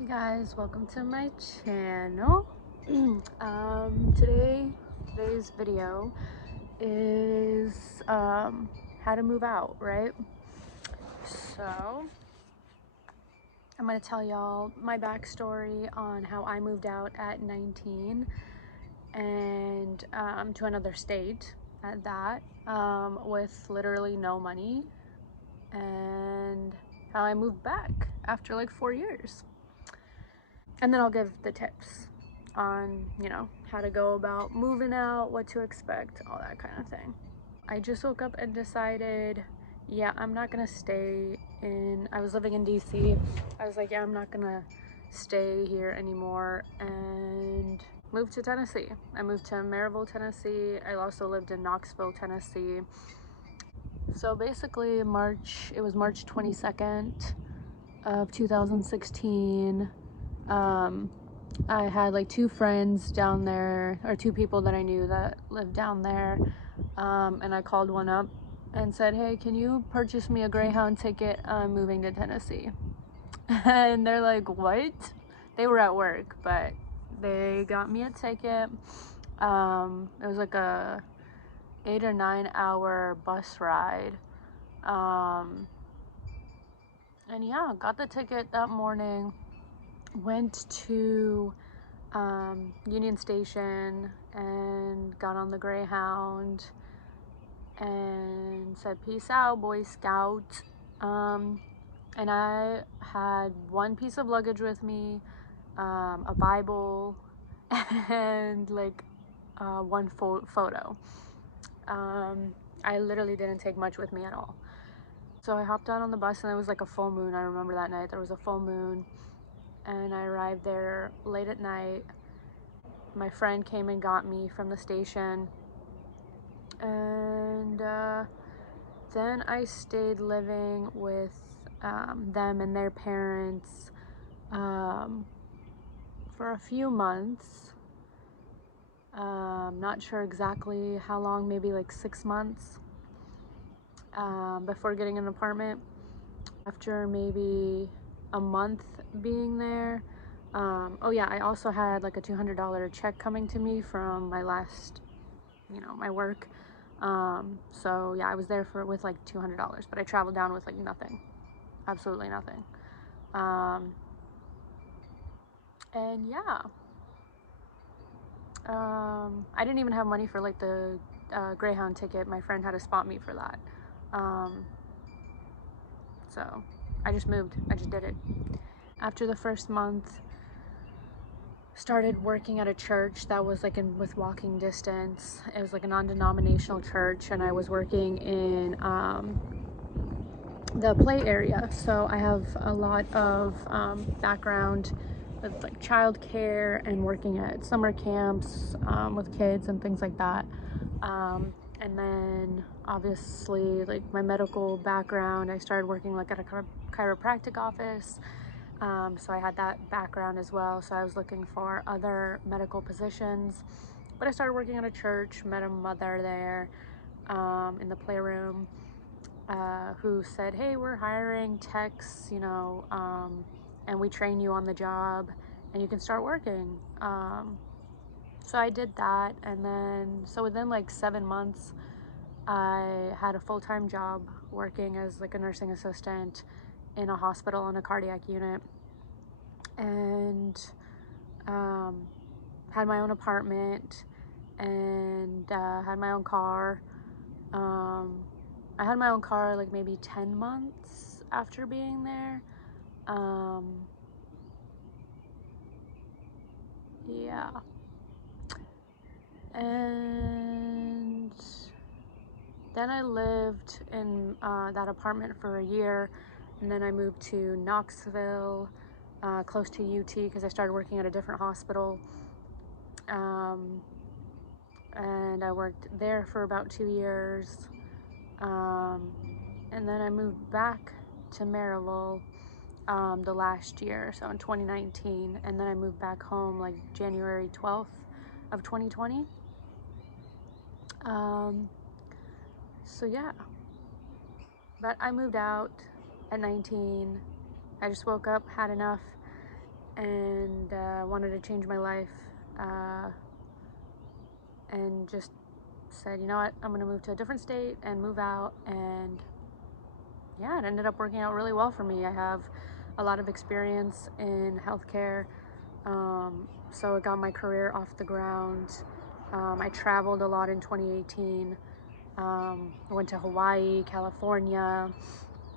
Hey guys, welcome to my channel. Today's video is how to move out, right? So I'm gonna tell y'all my backstory on how I moved out at 19 and to another state at that, with literally no money, and how I moved back after like 4 years. And then I'll give the tips on, how to go about moving out, what to expect, all that kind of thing. I just woke up and decided, yeah, I'm not gonna stay I was living in DC. I was like, yeah, I'm not gonna stay here anymore, and moved to Tennessee. I moved to Maryville, Tennessee. I also lived in Knoxville, Tennessee. So basically it was March 22nd of 2016. I had like two friends down there, or two people that I knew that lived down there, and I called one up and said, hey, can you purchase me a Greyhound ticket? I'm moving to Tennessee. And they're like, what? They were at work, but they got me a ticket. It was like a 8 or 9 hour bus ride. And yeah, got the ticket that morning, went to Union Station and got on the Greyhound and said, peace out, Boy Scout. And I had one piece of luggage with me, a Bible, and like one photo. I literally didn't take much with me at all. So I hopped on the bus, and it was like a full moon. I remember that night there was a full moon, and I arrived there late at night. My friend came and got me from the station, and then I stayed living with them and their parents for a few months. Not sure exactly how long, maybe like 6 months, before getting an apartment. After maybe a month being there, oh yeah, I also had like a $200 check coming to me from my last, my work. So yeah, I was there with like $200, but I traveled down with like nothing, absolutely nothing. And yeah, I didn't even have money for like the Greyhound ticket. My friend had to spot me for that. So I just moved. I just did it. After the first month, started working at a church that was like with walking distance. It was like a non-denominational church, and I was working in the play area. So I have a lot of background with like childcare and working at summer camps with kids and things like that. And then obviously like my medical background, I started working like at a chiropractic office. So I had that background as well. So I was looking for other medical positions, but I started working at a church, met a mother there in the playroom, who said, hey, we're hiring techs, and we train you on the job and you can start working. So I did that, and then so within like 7 months I had a full-time job working as like a nursing assistant in a hospital in a cardiac unit, and had my own apartment, and had my own car. I had my own car like maybe 10 months after being there. Yeah. And then I lived in that apartment for a year, and then I moved to Knoxville, close to UT, because I started working at a different hospital. And I worked there for about 2 years. And then I moved back to Maryville the last year, so in 2019, and then I moved back home like January 12th of 2020. So yeah, but I moved out at 19. I just woke up, had enough, and wanted to change my life, and just said, you know what, I'm gonna move to a different state and move out. And yeah, it ended up working out really well for me. I have a lot of experience in healthcare, so it got my career off the ground. I traveled a lot in 2018. I went to Hawaii, California,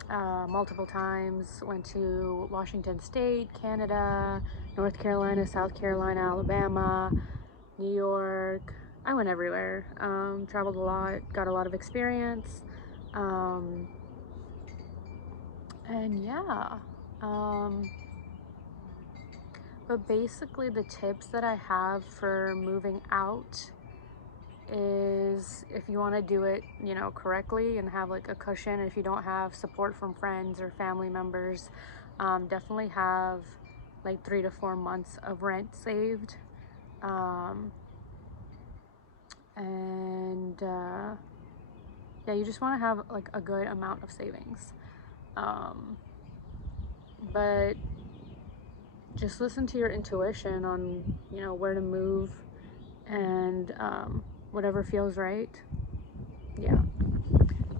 multiple times. Went to Washington State, Canada, North Carolina, South Carolina, Alabama, New York. I went everywhere. Traveled a lot, got a lot of experience. And yeah, but basically the tips that I have for moving out is, if you want to do it, you know, correctly and have like a cushion, if you don't have support from friends or family members, definitely have like 3 to 4 months of rent saved. And yeah, you just want to have like a good amount of savings. But just listen to your intuition on, you know, where to move, and whatever feels right. Yeah.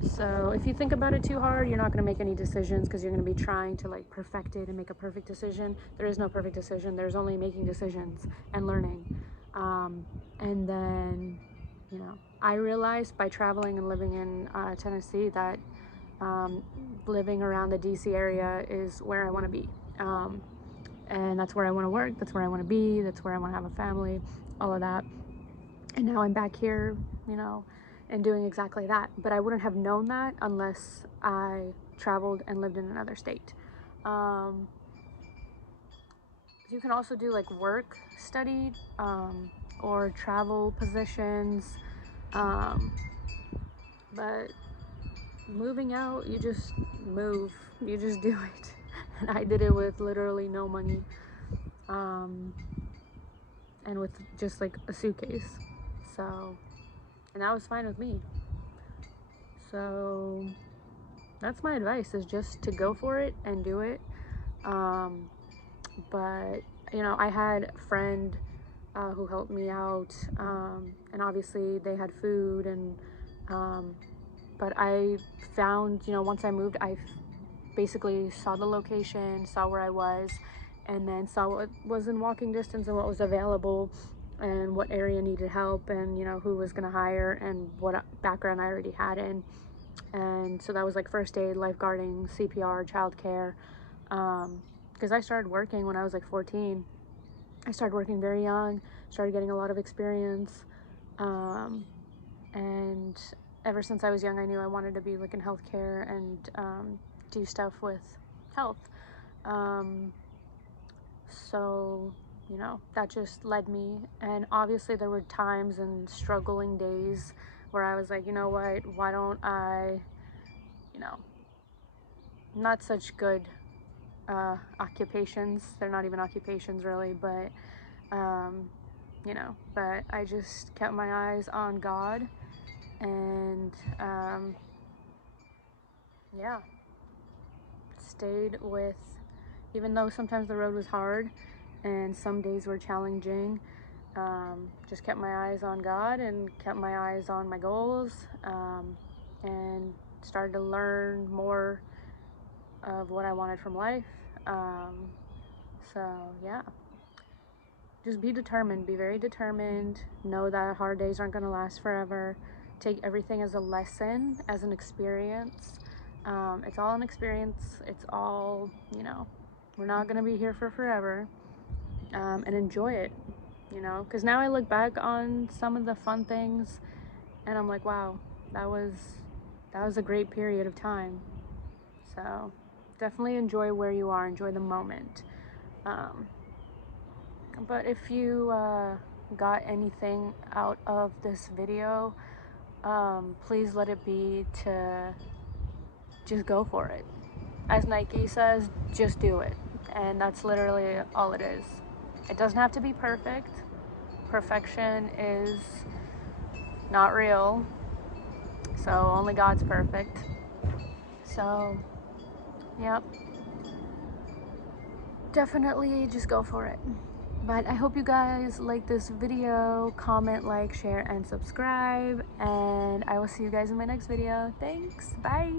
So if you think about it too hard, you're not going to make any decisions, because you're going to be trying to like perfect it and make a perfect decision. There is no perfect decision. There's only making decisions and learning. And then, you know, I realized by traveling and living in Tennessee that living around the DC area is where I want to be. And that's where I want to work. That's where I want to be. That's where I want to have a family, all of that. And now I'm back here, you know, and doing exactly that. But I wouldn't have known that unless I traveled and lived in another state. You can also do like work study, or travel positions. But moving out, you just move. You just do it. And I did it with literally no money. And with just like a suitcase. So, and that was fine with me. So that's my advice, is just to go for it and do it. But you know, I had a friend who helped me out, and obviously they had food, and but I found, you know, once I moved, I basically saw the location, saw where I was, and then saw what was in walking distance and what was available, and what area needed help, and you know, who was going to hire, and what background I already had in. And so that was like first aid, lifeguarding, CPR, childcare, because I started working when I was like 14. I started working very young, started getting a lot of experience, and ever since I was young, I knew I wanted to be like in healthcare and do stuff with health. So, you know, that just led me. And obviously there were times and struggling days where I was like, you know what, why don't I, you know, not such good occupations. They're not even occupations really, but, you know, but I just kept my eyes on God, and yeah, stayed with, even though sometimes the road was hard and some days were challenging, just kept my eyes on God and kept my eyes on my goals, and started to learn more of what I wanted from life. So yeah, just be determined, be very determined, know that hard days aren't going to last forever. Take everything as a lesson, as an experience. It's all an experience. It's all, you know, we're not going to be here for forever. And enjoy it, you know, because now I look back on some of the fun things and I'm like, wow, that was a great period of time. So definitely enjoy where you are, enjoy the moment. But if you got anything out of this video, please let it be to just go for it. As Nike says, just do it. And that's literally all it is. It doesn't have to be perfect. Perfection is not real. So only God's perfect. So, yep. definitely just go for it. But I hope you guys like this video. Comment, like, share, and subscribe. And I will see you guys in my next video. Thanks. Bye.